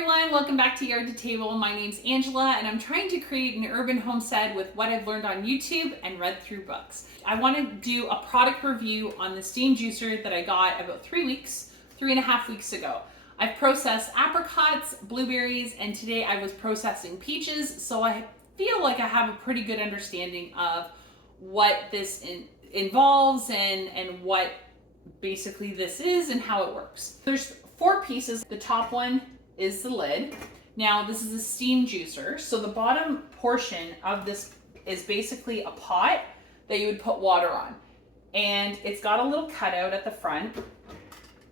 everyone, welcome back to Yard to Table. My name's Angela and I'm trying to create an urban homestead with what I've learned on YouTube and read through books. I want to do a product review on the steam juicer that I got about 3.5 weeks ago. I've processed apricots, blueberries, and today I was processing peaches, so I feel like I have a pretty good understanding of what this involves and what basically this is and how it works. There's 4 pieces. The top one is the lid. Now this is a steam juicer. So the bottom portion of this is basically a pot that you would put water on. And it's got a little cutout at the front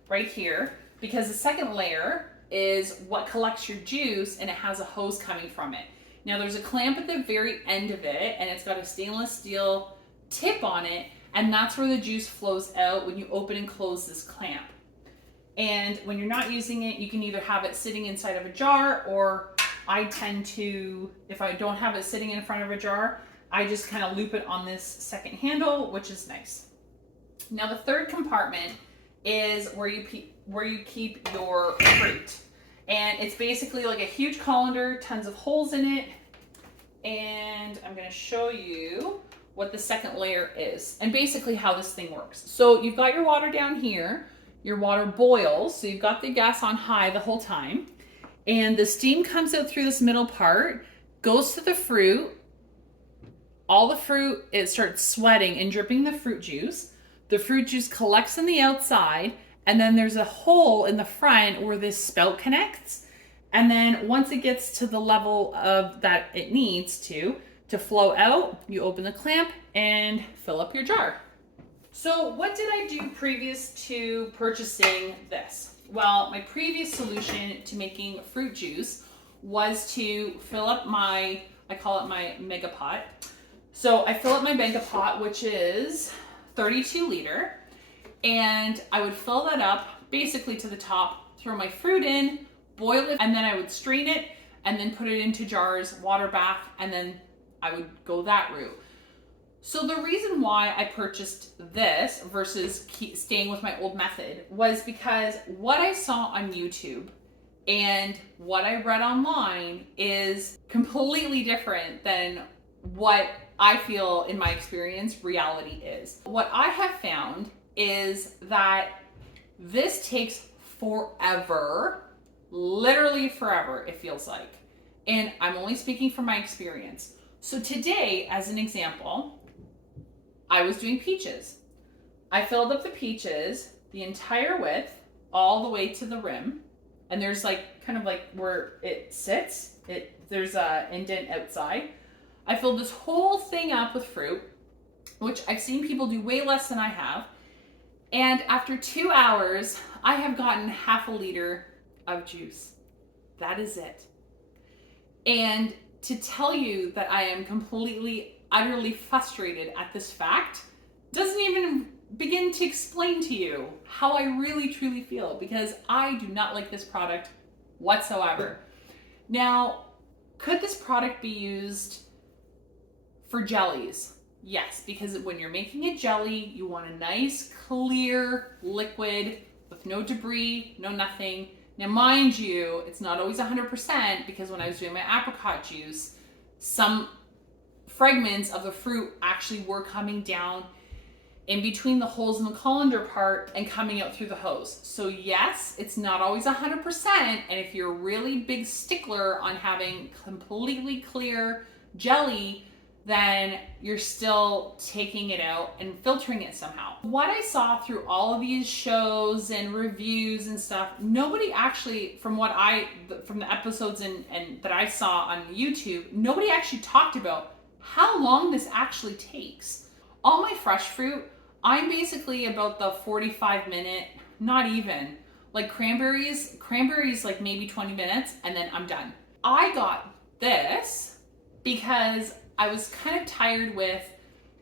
right here because the second layer is what collects your juice and it has a hose coming from it. Now there's a clamp at the very end of it and it's got a stainless steel tip on it, and that's where the juice flows out when you open and close this clamp. And when you're not using it, you can either have it sitting inside of a jar, or I tend to, if I don't have it sitting in front of a jar, I just kind of loop it on this second handle, which is nice. Now the third compartment is where you keep your fruit. And it's basically like a huge colander, tons of holes in it. And I'm gonna show you what the second layer is and basically how this thing works. So you've got your water down here. Your water boils, so you've got the gas on high the whole time, and the steam comes out through this middle part, goes to the fruit. All the fruit, it starts sweating and dripping the fruit juice. The fruit juice collects on the outside, and then there's a hole in the front where this spout connects. And then once it gets to the level of that it needs to flow out, you open the clamp and fill up your jar. So what did I do previous to purchasing this? Well, my previous solution to making fruit juice was to fill up I call it my mega pot. So I fill up my mega pot, which is 32 liter, and I would fill that up basically to the top, throw my fruit in, boil it, and then I would strain it and then put it into jars, water bath, and then I would go that route. So the reason why I purchased this versus staying with my old method was because what I saw on YouTube and what I read online is completely different than what I feel, in my experience, reality is. What I have found is that this takes forever, literally forever, it feels like. And I'm only speaking from my experience. So today, as an example, I was doing peaches. I filled up the peaches the entire width all the way to the rim, and there's like kind of like where it sits, there's a indent outside. I filled this whole thing up with fruit, which I've seen people do way less than I have. And after 2 hours, I have gotten half a liter of juice. That is it. And to tell you that I am completely, utterly frustrated at this fact doesn't even begin to explain to you how I really truly feel, because I do not like this product whatsoever. Now, could this product be used for jellies? Yes, because when you're making a jelly, you want a nice, clear liquid with no debris, no nothing. Now, mind you, it's not always 100%, because when I was doing my apricot juice, some fragments of the fruit actually were coming down in between the holes in the colander part and coming out through the hose. So yes, it's not always 100%, and if you're a really big stickler on having completely clear jelly, then you're still taking it out and filtering it somehow. What I saw through all of these shows and reviews and stuff, nobody actually, from the episodes and that I saw on YouTube, nobody actually talked about how long this actually takes. All my fresh fruit, I'm basically about the 45-minute, not even, like cranberries like maybe 20 minutes, and then I'm done. I got this because I was kind of tired with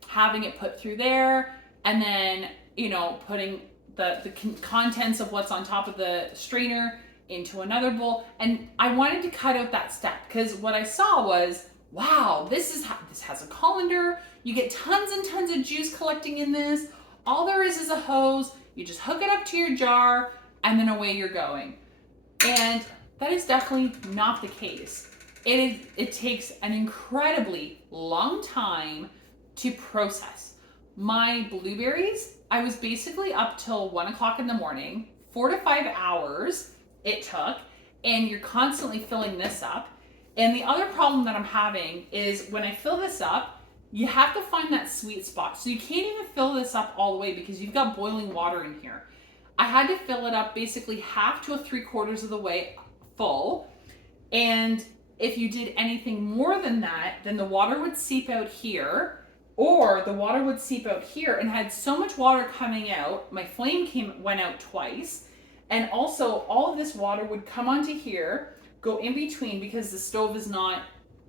having it put through there and then, putting the contents of what's on top of the strainer into another bowl. And I wanted to cut out that step, because what I saw was, wow, this has a colander. You get tons and tons of juice collecting in this. All there is a hose. You just hook it up to your jar and then away you're going. And That is definitely not the case. It takes an incredibly long time to process. My blueberries, I was basically up till 1 o'clock in the morning, 4 to 5 hours it took, and you're constantly filling this up. And the other problem that I'm having is when I fill this up, you have to find that sweet spot. So you can't even fill this up all the way because you've got boiling water in here. I had to fill it up basically half to 3/4 of the way full. And if you did anything more than that, then the water would seep out here, or the water would seep out here, and had so much water coming out, my flame went out twice. And also all of this water would come onto here, go in between because the stove is not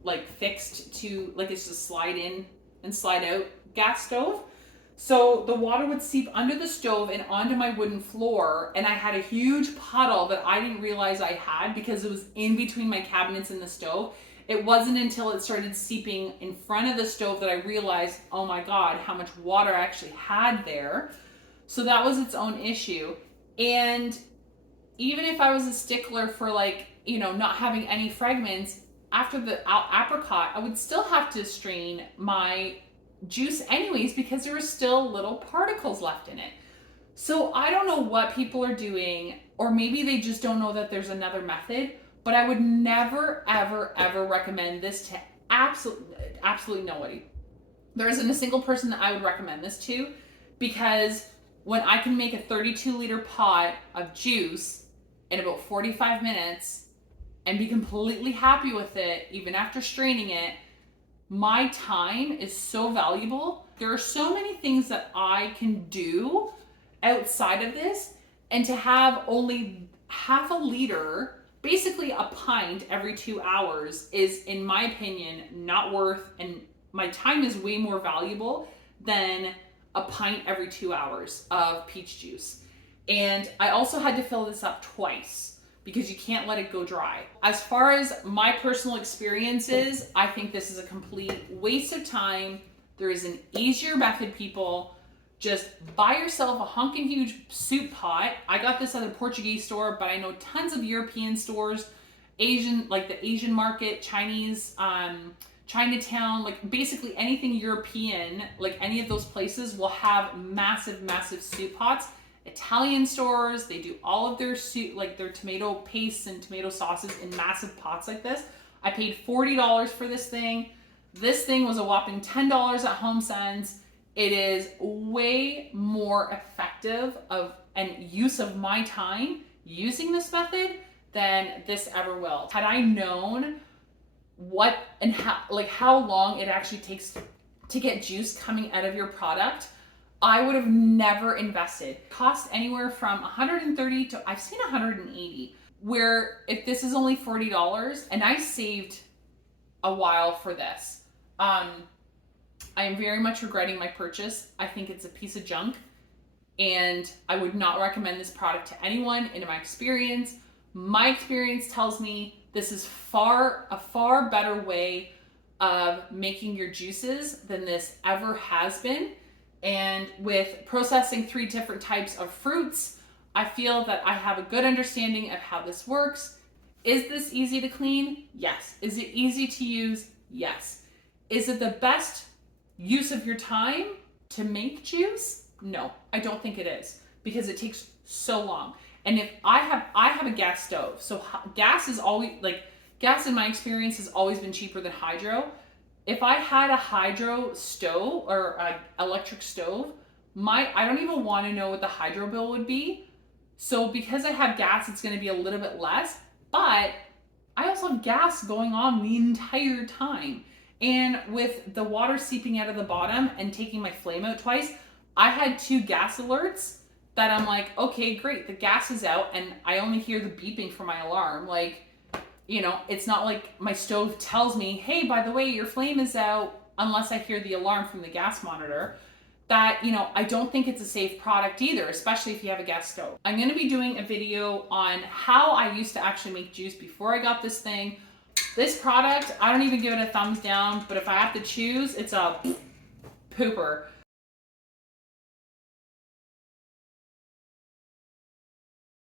like fixed to, like it's just slide in and slide out gas stove. So the water would seep under the stove and onto my wooden floor, and I had a huge puddle that I didn't realize I had because it was in between my cabinets and the stove. It wasn't until it started seeping in front of the stove that I realized, oh my God, how much water I actually had there. So that was its own issue. And even if I was a stickler for not having any fragments, after the apricot, I would still have to strain my juice anyways because there were still little particles left in it. So I don't know what people are doing, or maybe they just don't know that there's another method, but I would never, ever, ever recommend this to absolutely nobody. There isn't a single person that I would recommend this to, because when I can make a 32-liter pot of juice in about 45 minutes and be completely happy with it, even after straining it, my time is so valuable. There are so many things that I can do outside of this, and to have only half a liter, basically a pint every 2 hours, is, in my opinion, not worth, and my time is way more valuable than a pint every 2 hours of peach juice. And I also had to fill this up twice because you can't let it go dry. As far as my personal experiences, I think this is a complete waste of time. There is an easier method, people. Just buy yourself a honking huge soup pot. I got this at a Portuguese store, but I know tons of European stores, Asian, like the Asian market, Chinese, Chinatown, like basically anything European, like any of those places will have massive, massive soup pots. Italian stores, they do all of their soup, like their tomato pastes and tomato sauces in massive pots like this. I paid $40 for this thing. This thing was a whopping $10 at HomeSense. It is way more effective and use of my time using this method than this ever will. Had I known what and how long it actually takes to get juice coming out of your product, I would have never invested. It costs anywhere from $130 to, I've seen $180, where if this is only $40, and I saved a while for this. I am very much regretting my purchase. I think it's a piece of junk, and I would not recommend this product to anyone. In my experience tells me this is a far better way of making your juices than this ever has been. And with processing 3 different types of fruits, I feel that I have a good understanding of how this works. Is this easy to clean? Yes. Is it easy to use? Yes. Is it the best use of your time to make juice? No, I don't think it is, because it takes so long. And if I have a gas stove, so gas is always, gas in my experience has always been cheaper than hydro. If I had a hydro stove or an electric stove, I don't even want to know what the hydro bill would be. So because I have gas, it's going to be a little bit less, but I also have gas going on the entire time. And with the water seeping out of the bottom and taking my flame out twice, I had 2 gas alerts that I'm like, okay, great, the gas is out, and I only hear the beeping for my alarm. It's not like my stove tells me, hey, by the way, your flame is out, unless I hear the alarm from the gas monitor. That, I don't think it's a safe product either, especially if you have a gas stove. I'm going to be doing a video on how I used to actually make juice before I got this thing. This product, I don't even give it a thumbs down, but if I have to choose, it's a pooper.